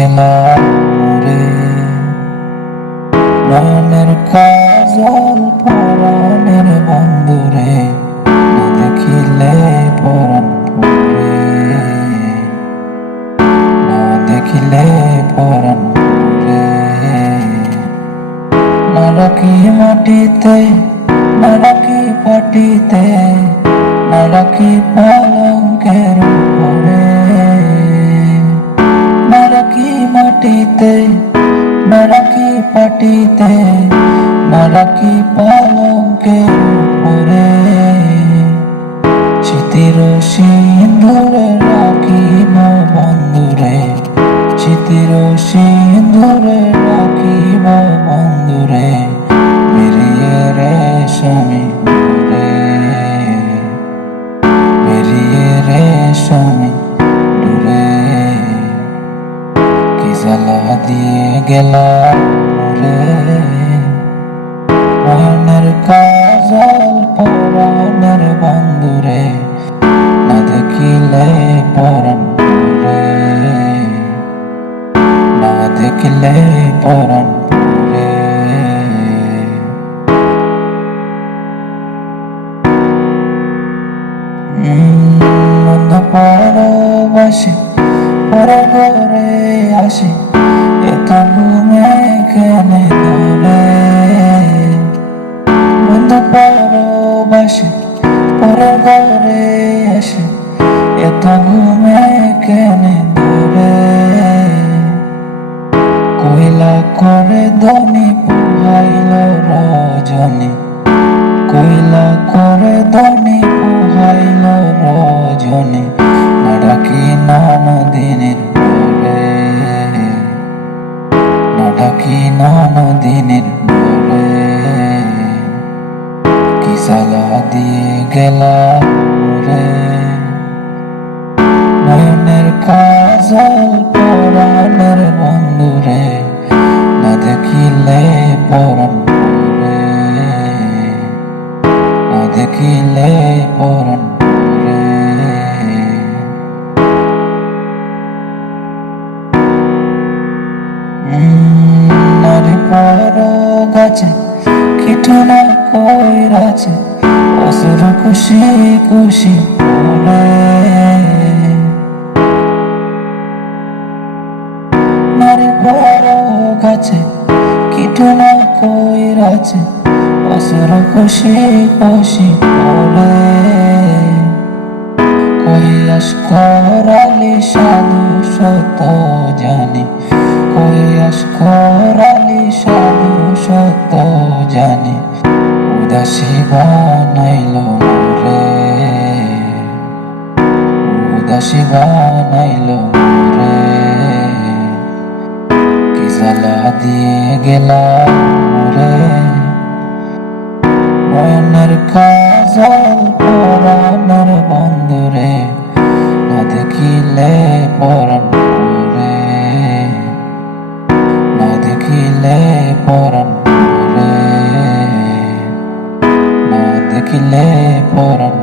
গেলাম রে, নয়নের কাজল পরাণের বন্ধুরে, না দেখিলে পরাণ পুরে, না দেখিলে পরাণ পুরে। না রাখি মাটিতে, না রাখি পাটিতে, না রাখি পালঙ্কের উপরে, না রাখি মাটিতে, না রাখি পাটিতে, না রাখি পালঙ্কের উপরে। স্মৃতির সিঁদুরে রাখিব বন্ধুরে, স্মৃতির সিঁদুরে রাখিব বন্ধুরে, বেরিয়ে রেশমি ডোরে, বেরিয়ে রেশমি ডোরে। কি জ্বালা দিয়ে গেলাম রে, নয়নের কাজল পরাণের বন্ধুরে, না দেখিলে পরাণ পুরে, না দেখিলে পরাণ পুরে। বন্ধু পরবাসী পরে ঘরে আসি, এত ঘুমে কেনে ধরে। বন্ধু পরবাসী পরে ঘরে আসি, এত ঘুমে কেনে ধরে। কইলা করে ধনী পুহাইল রজনী, কইলা করে ধনী পুহাইল রজনী, না ডাকি নদিনের ডোরে, না ডাকি নদিনের ডোরে। কি জ্বালা দিয়ে গেলাম রে, নয়নের কাজল পরাণের বন্ধুরে, না দেখিলে পরাণ পুরে, না দেখিলে পরাণ পুরে। নারী পর গাছে কীটনা কইরাছে, অসুর খুশি খুশি বলে। নারী পর গাছে কীটনা কইরাছে, অসুর খুশি খুশি বলে। কৈলাস করালি সাধু সত জানি, কৈলাস করালি সাধু সত জানি, উদাসী বানাইল রে, উদাসী বানাইল রে। কি জ্বালা দিয়ে গেলাম রে, নয়নের কাজল পরাণের বন্ধুরে, না দেখিলে পরাণ পুরে, না দেখিলে পরাণ পুরে, না দেখিলে পরাণ